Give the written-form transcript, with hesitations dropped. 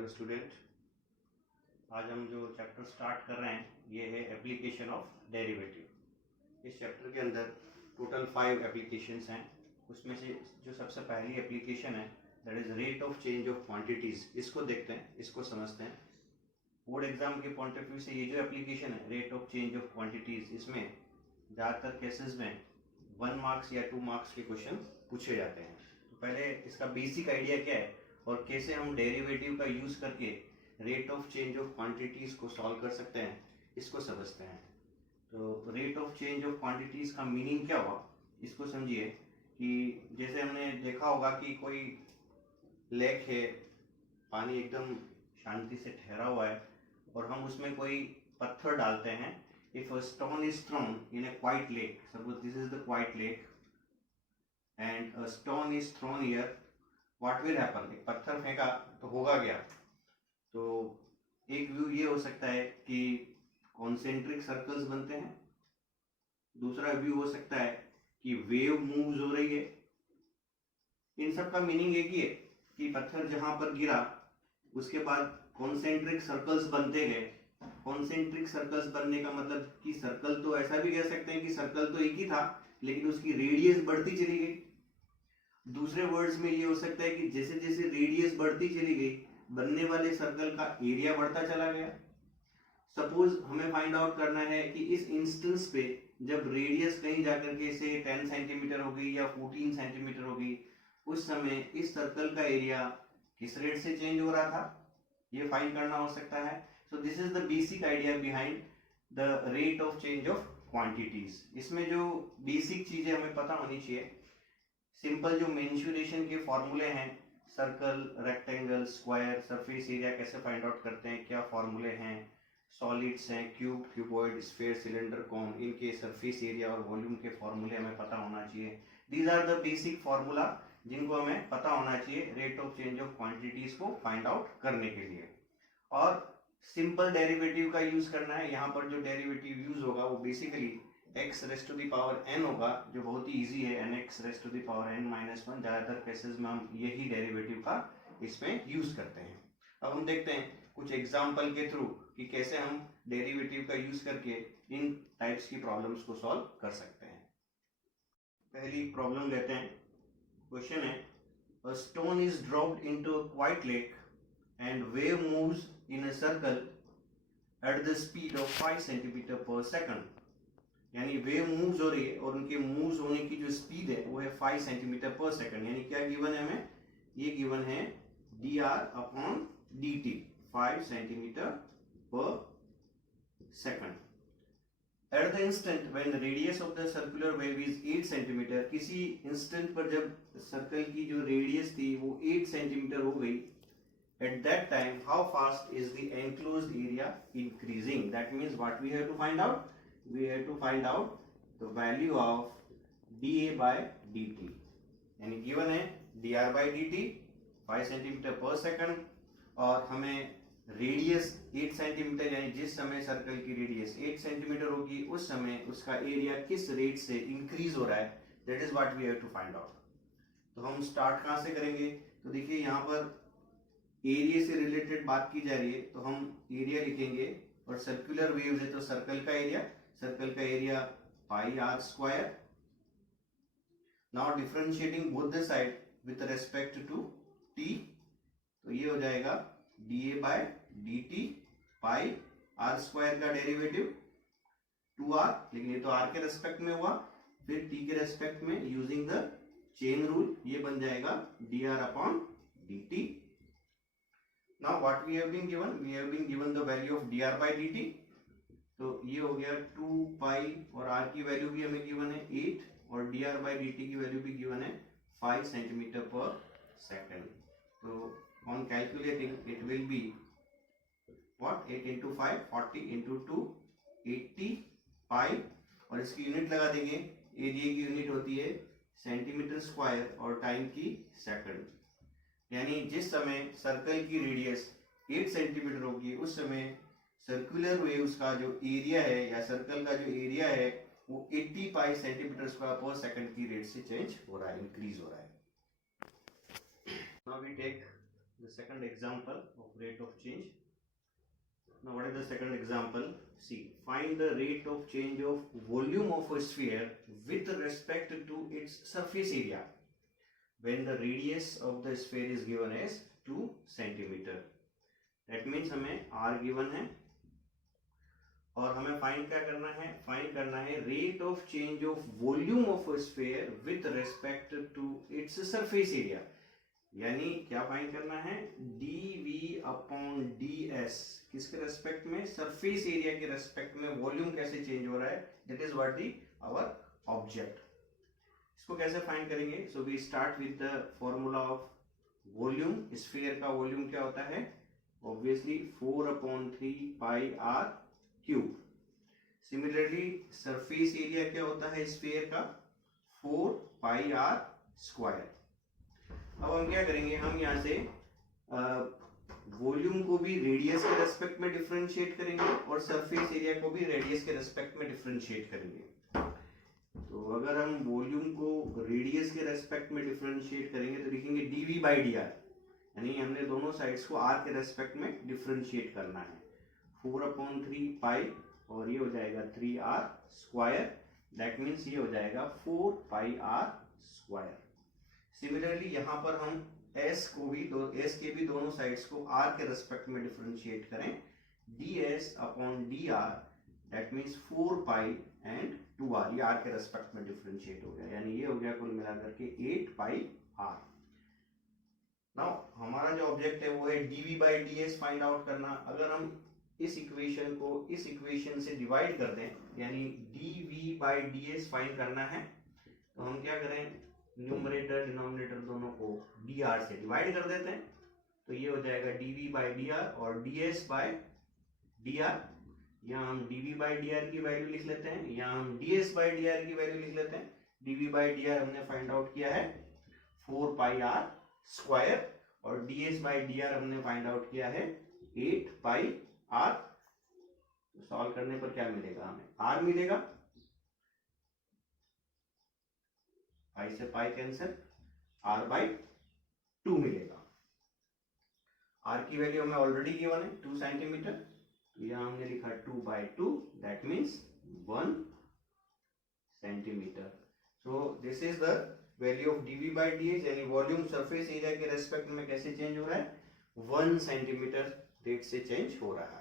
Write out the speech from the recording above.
Hello student, आज हम जो चैप्टर स्टार्ट कर रहे हैं ये है एप्लीकेशन ऑफ डेरिवेटिव। इस चैप्टर के अंदर टोटल 5 एप्लीकेशंस हैं। उसमें से जो सबसे पहली एप्लीकेशन है that is rate of change of quantities. इसको देखते हैं, इसको समझते हैं। बोर्ड एग्जाम के पॉइंट ऑफ व्यू से ये जो एप्लीकेशन है rate of change of quantities, इसमें ज़्यादातर केसेस में 1 मार्क्स या 2 मार्क्स के क्वेश्चन पूछे जाते हैं। तो पहले इसका बेसिक आइडिया क्या है और कैसे हम डेरिवेटिव का यूज करके rate of change of quantities को सॉल्व कर सकते हैं, इसको समझते हैं। तो rate of change of quantities का मीनिंग क्या हुआ, इसको समझिए कि जैसे हमने देखा होगा कि कोई लेक है, पानी एकदम शांति से ठहरा हुआ है और हम उसमें कोई पत्थर डालते हैं। If a stone is thrown in a quite lake, suppose this is the quite lake and a stone is throne here, what will happen? एक पत्थर फेंका तो होगा क्या? तो एक व्यू ये हो सकता है कि कॉन्सेंट्रिक सर्कल्स बनते हैं। दूसरा व्यू हो सकता है कि वेव मूव्स हो रही है। इन सब का मीनिंग एक ही है कि पत्थर जहां पर गिरा उसके बाद कॉन्सेंट्रिक सर्कल्स बनते गए। कॉन्सेंट्रिक सर्कल्स बनने का मतलब कि सर्कल, तो ऐसा भी कह सकते हैं कि सर्कल तो एक ही था लेकिन उसकी रेडियस बढ़ती चली गई। दूसरे वर्ड्स में ये हो सकता है कि जैसे जैसे रेडियस बढ़ती चली गई बनने वाले सर्कल का एरिया बढ़ता चला गया। सपोज हमें फाइंड आउट करना है कि इस इंस्टेंस पे जब रेडियस कहीं जाकर के से 10 सेंटीमीटर हो गई या 14 सेंटीमीटर हो गई, उस समय इस सर्कल का एरिया किस रेट से चेंज हो रहा था, ये फाइंड करना हो सकता है। So this is the basic idea behind the rate of change of quantities. इसमें जो बेसिक चीजें हमें पता होनी चाहिए, सिंपल जो मेंसुरेशन के फॉर्मूले हैं, circle, rectangle, square, surface area कैसे फाइंड आउट करते हैं, क्या फॉर्मूले हैं, सॉलिड्स हैं, cube, cuboid, sphere, cylinder, cone, इनके सरफेस एरिया और वॉल्यूम के फॉर्मूले हमें पता होना चाहिए। These are the basic formula जिनको हमें पता होना चाहिए rate of change of quantities को फाइंड आउट करने के लिए। और सिंपल डेरिवेटिव का यूज करना है। यहाँ पर जो डेरिवेटिव यूज होगा वो basically x raised to the power n होगा, जो बहुत ही इजी है, nx raised to the power n minus 1। ज्यादातर केसेस में हम यही डेरिवेटिव का इसमें यूज करते हैं। अब हम देखते हैं कुछ एग्जांपल के थ्रू कि कैसे हम डेरिवेटिव का यूज करके इन टाइप्स की प्रॉब्लम्स को सॉल्व कर सकते हैं। पहली प्रॉब्लम लेते हैं। क्वेश्चन है, a stone is dropped into a quiet lake and wave moves in a circle at the speed of 5 centimeter per second। यानी वेव मूव्स हो रही है और उनके मूव्स होने की जो स्पीड है वो है 5 सेंटीमीटर पर सेकंड। यानी क्या गिवन है हमें? ये गिवन है dr/dt 5 सेंटीमीटर पर second. At the instant when the radius of the circular wave is 8 centimetre, किसी इंस्टेंट पर जब सर्कल की जो रेडियस थी वो 8 सेंटीमीटर हो गई, at that time how fast is the enclosed area increasing? That means what we have to find out? We have to find out the value of dA by dt। यानी given है dr by dt 5 centimetre पर second और हमें radius 8 centimetre, यानी जिस समय circle की radius 8 centimetre होगी उस समय उसका एरिया किस रेट से इंक्रीज हो रहा है, that is what we have to find out. तो हम स्टार्ट कहां से करेंगे? तो देखिए यहाँ पर एरिया से रिलेटेड बात की जा रही है तो हम एरिया लिखेंगे और सर्कुलर वेव्स है तो सर्कल का area pi r square. Now differentiating both the side with respect to t, तो ये हो जाएगा dA by dt pi r square का डेरिवेटिव 2r, लेकिन ये तो r के रेस्पेक्ट में हुआ, फिर t के रेस्पेक्ट में यूजिंग द चेन रूल ये बन जाएगा dr/dt। Now what we have been given? We have been given the value of dr by dt। तो ये हो गया 2 पाई और r की वैल्यू भी हमें गिवन है 8 और dr by dt की वैल्यू भी गिवन है 5 सेंटीमीटर पर सेकंड। तो on calculating it will be what 8 into 5 40 into 2 80 पाई और इसकी यूनिट लगा देंगे। एरिया की यूनिट होती है सेंटीमीटर स्क्वायर और टाइम की सेकंड। यानी जिस समय सर्कल की रेडियस 8 सेंटीमीटर होगी उस समय सर्कुलर वेव्स का जो एरिया है या सर्कल का जो एरिया है वो 80 पाई सेंटीमीटर स्क्वायर पर सेकंड की रेट से चेंज हो रहा है, इंक्रीज हो रहा है। Now we take the second example of rate of change. Now what is the second example? See, find the rate of change of volume of a sphere with respect to its surface area when the radius of the sphere is given as 2 centimeter. That means हमें r given है और हमें find क्या करना है? Find करना है rate of change of volume of a sphere with respect to its surface area. यानी क्या फाइंड करना है? dv अपॉन ds किसके रेस्पेक्ट में? सरफेस एरिया के रेस्पेक्ट में वॉल्यूम कैसे चेंज हो रहा है. That is what the our object. इसको कैसे फाइंड करेंगे? So we start with the formula of volume. Sphere का वॉल्यूम क्या होता है? Obviously 4/3 pi r cube. Similarly surface area क्या होता है स्फीयर का? 4 पाई r स्क्वायर. अब हम क्या करेंगे? हम यहाँ से वॉल्यूम को भी रेडियस के रेस्पेक्ट में डिफरेंशिएट करेंगे और सरफेस एरिया को भी रेडियस के रेस्पेक्ट में डिफरेंशिएट करेंगे. तो अगर हम वॉल्यूम को रेडियस के रेस्पेक्ट में डिफरेंशिएट करेंगे तो लिखेंगे dv बाई dr. यानी हमने दोनों साइड्स को r के रेस्पेक्ट में डिफरेंशिएट करना है. 4/3 पाई और ये हो जाएगा 3r स्क्वायर. दैट मीन्स ये हो जाएगा 4 पाई r स्क्वायर. सिमिलरली यहाँ पर हम s के भी दोनों साइड्स को r के रेस्पेक्ट में डिफरेंशिएट करें. ds upon dr that means 4 pi and 2r. ये r के रेस्पेक्ट में डिफरेंशिएट हो गया. यानी ये हो गया कुल मिलाकर के 8 पाई r. नाउ हमारा जो ऑब्जेक्ट है वो है dv by ds find out करना. अगर हम इस इक्वेशन को इस इक्वेशन से डिवाइड कर दें, यानी dv बाई ds फाइंड करना है, तो हम क्या करें? न्यूमरेटर डिनोमिनेटर दोनों को dr से डिवाइड कर देते हैं. तो ये हो जाएगा dv बाई dr और ds बाई dr. यहाँ हम dv बाई dr की वैल्यू लिख लेते हैं, यहाँ हम ds बाई dr की वैल्यू लिख लेते हैं. dv बाई dr हमने फाइंड आउट किया है 4 पाई r स्क्वायर और ds बाई dr हमने फाइंड आउट किया है 8 पाई r. तो सॉल्व करने पर क्या मिलेगा? हमें r मिलेगा. पाई से पाई कैंसिल, r बाई 2 मिलेगा. r की वैल्यू हमें ऑलरेडी गिवन है 2 सेंटीमीटर. यहाँ हमने लिखा 2 by 2 that means 1 centimetre. So this is the value of dv by ds. यानी वॉल्यूम सरफेस एरिया के रेस्पेक्ट में कैसे चेंज हो रहा है? 1 सेंटीमीटर रेट से चेंज हो रहा है.